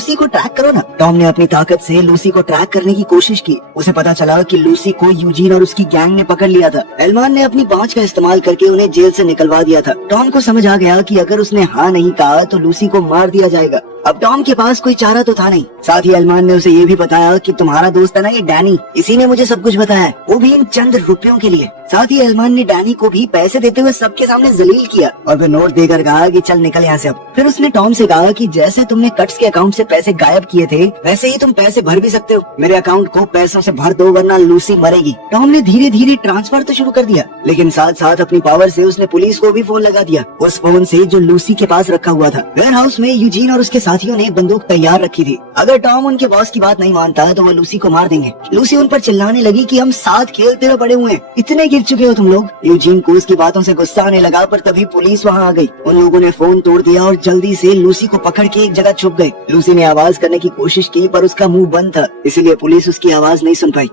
Lucy को track करो ना। टॉम ने अपनी ताकत से लूसी को ट्रैक करने की कोशिश की। उसे पता चला कि लूसी को यूजीन और उसकी गैंग ने पकड़ लिया था। एलमान ने अपनी बाँच का इस्तेमाल करके उन्हें जेल से निकलवा दिया था। टॉम को समझ आ गया कि अगर उसने हाँ नहीं कहा तो लूसी को मार दिया जाएगा। अब टॉम के पास कोई चारा तो था नहीं। साथ ही एलमान ने उसे ये भी बताया कि तुम्हारा दोस्त है ना ये डैनी, इसी ने मुझे सब कुछ बताया, वो भी इन चंद रुपयों के लिए। साथ ही एलमान ने डैनी को भी पैसे देते हुए सबके सामने जलील किया और फिर नोट देकर कहा कि चल निकल यहाँ से अब। फिर उसने टॉम से कहा कि जैसे तुमने कट्स के अकाउंट से पैसे गायब किए थे वैसे ही तुम पैसे भर भी सकते हो। मेरे अकाउंट को पैसों से भर दो वरना लूसी मरेगी। टॉम ने धीरे धीरे ट्रांसफर तो शुरू कर दिया, लेकिन साथ साथ अपनी पावर से उसने पुलिस को भी फोन लगा दिया, उस फोन से जो लूसी के पास रखा हुआ था। वेयर हाउस में यूजीन और उसके साथियों ने बंदूक तैयार रखी थी। अगर टॉम उनके बॉस की बात नहीं मानता तो वो लूसी को मार देंगे। लूसी उन पर चिल्लाने लगी कि हम साथ खेलते हुए पड़े हुए हैं, इतने गिर चुके हो तुम लोग। यूजीन को उसकी बातों से गुस्सा आने लगा, पर तभी पुलिस वहाँ आ गई। उन लोगों ने फोन तोड़ दिया और जल्दी से लूसी को पकड़ के एक जगह छुप गए। लूसी ने आवाज करने की कोशिश की पर उसका मुंह बंद था, इसीलिए पुलिस उसकी आवाज नहीं सुन पाई।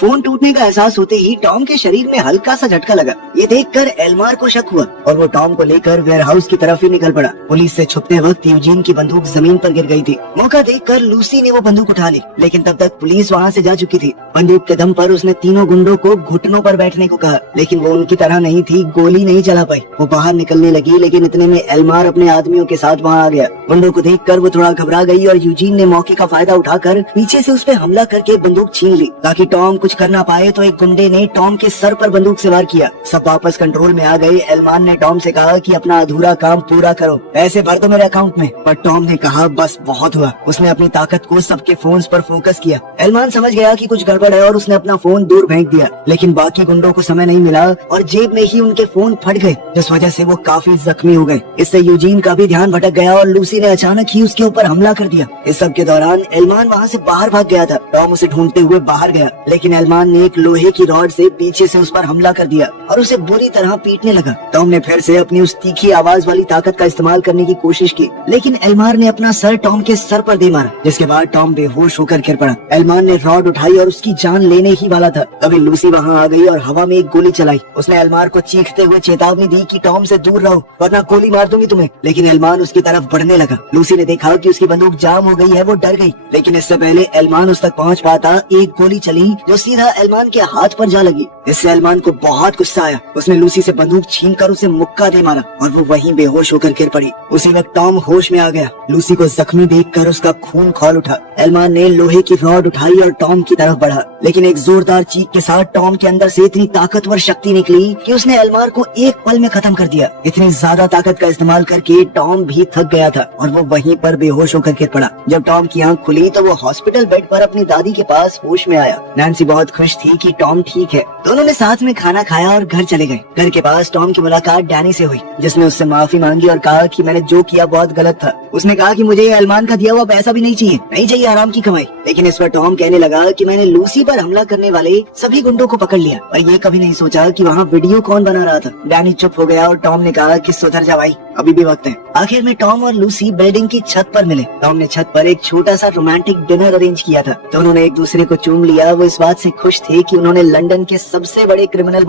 फोन टूटने का एहसास होते ही टॉम के शरीर में हल्का सा झटका लगा। ये देखकर एल्मार को शक हुआ और वो टॉम को लेकर वेयरहाउस की तरफ ही निकल पड़ा। पुलिस से छुपते वक्त यूजीन की बंदूक जमीन पर गिर गई थी। मौका देखकर लूसी ने वो बंदूक उठा ली, लेकिन तब तक पुलिस वहाँ से जा चुकी थी। बंदूक के दम पर उसने तीनों गुंडों को घुटनों पर बैठने को कहा, लेकिन वो उनकी तरह नहीं थी, गोली नहीं चला पाई। वो बाहर निकलने लगी, लेकिन इतने में एल्मार अपने आदमियों के साथ वहाँ आ गया। गुंडों को देखकर वो थोड़ा घबरा गई और यूजीन ने मौके का फायदा उठाकर पीछे से उस पर हमला करके बंदूक छीन ली। ताकि टॉम कुछ कर ना पाए तो एक गुंडे ने टॉम के सर पर बंदूक से वार किया। सब वापस कंट्रोल में आ गए। एलमान ने टॉम से कहा कि अपना अधूरा काम पूरा करो, पैसे भर दो मेरे अकाउंट में। पर टॉम ने कहा बस बहुत हुआ। उसने अपनी ताकत को सबके फोन्स पर फोकस किया। एलमान समझ गया कि कुछ गड़बड़ है और उसने अपना फोन दूर फेंक दिया, लेकिन बाकी गुंडों को समय नहीं मिला और जेब में ही उनके फोन फट गए, जिस वजह से वो काफी जख्मी हो गए। इससे यूजीन का भी ध्यान भटक गया और लूसी ने अचानक ही उसके ऊपर हमला कर दिया। इस सब के दौरान एलमान वहाँ से बाहर भाग गया था। टॉम उसे ढूंढते हुए बाहर गया, लेकिन एलमान ने एक लोहे की रॉड से पीछे से उस पर हमला कर दिया और उसे बुरी तरह पीटने लगा। टॉम ने फिर से अपनी उस तीखी आवाज वाली ताकत का इस्तेमाल करने की कोशिश की, लेकिन एलमार ने अपना सर टॉम के सर पर दे मारा, जिसके बाद टॉम बेहोश होकर गिर पड़ा। एलमान ने रॉड उठाई और उसकी जान लेने ही वाला था, तभी लूसी वहाँ आ गई और हवा में एक गोली चलाई। उसने एलमार को चीखते हुए चेतावनी दी कि टॉम से दूर रहो वरना गोली मार दूंगी तुम्हें, लेकिन एलमान उसकी तरफ बढ़ने लगा। लूसी ने देखा कि उसकी बंदूक जाम हो गई है, वो डर गई, लेकिन इससे पहले एलमान उस तक पहुँच पाता एक गोली चली जो सीधा एलमान के हाथ पर जा लगी। इससे एलमान को बहुत गुस्सा आया। उसने लूसी से बंदूक छीनकर उसे मुक्का दे मारा और वो वहीं बेहोश होकर गिर पड़ी। उसी वक्त टॉम होश में आ गया। लूसी को जख्मी देखकर उसका खून खौल उठा। एलमान ने लोहे की रॉड उठाई और टॉम की तरफ बढ़ा, लेकिन एक जोरदार चीख के साथ टॉम के अंदर से इतनी ताकतवर शक्ति निकली कि उसने एलमार को एक पल में खत्म कर दिया। इतनी ज्यादा ताकत का इस्तेमाल करके टॉम भी थक गया था और वो वहीं पर बेहोश होकर गिर पड़ा। जब टॉम की आंख खुली तो वो हॉस्पिटल बेड पर अपनी दादी के पास होश में आया। नैन्सी बहुत खुश थी कि टॉम ठीक है। दोनों ने साथ में खाना खाया और घर चले गए। घर के पास टॉम की मुलाकात डैनी से हुई, जिसने उससे माफी मांगी और कहा कि मैंने जो किया बहुत गलत था। उसने कहा कि मुझे एलमान का दिया हुआ पैसा भी नहीं चाहिए आराम की कमाई। लेकिन इस पर टॉम कहने लगा कि मैंने लूसी पर हमला करने वाले सभी गुंडों को पकड़ लिया और ये कभी नहीं सोचा कि वहाँ वीडियो कौन बना रहा था। डैनी चुप हो गया और टॉम ने कहा कि सुधर जा भाई, अभी भी वक्त है। आखिर में टॉम और लूसी बिल्डिंग की छत पर मिले। टॉम ने छत पर एक छोटा सा रोमांटिक डिनर अरेंज किया था। दोनों ने एक दूसरे को चूम लिया। वो इस बात से खुश थे कि उन्होंने लंदन के सबसे बड़े क्रिमिनल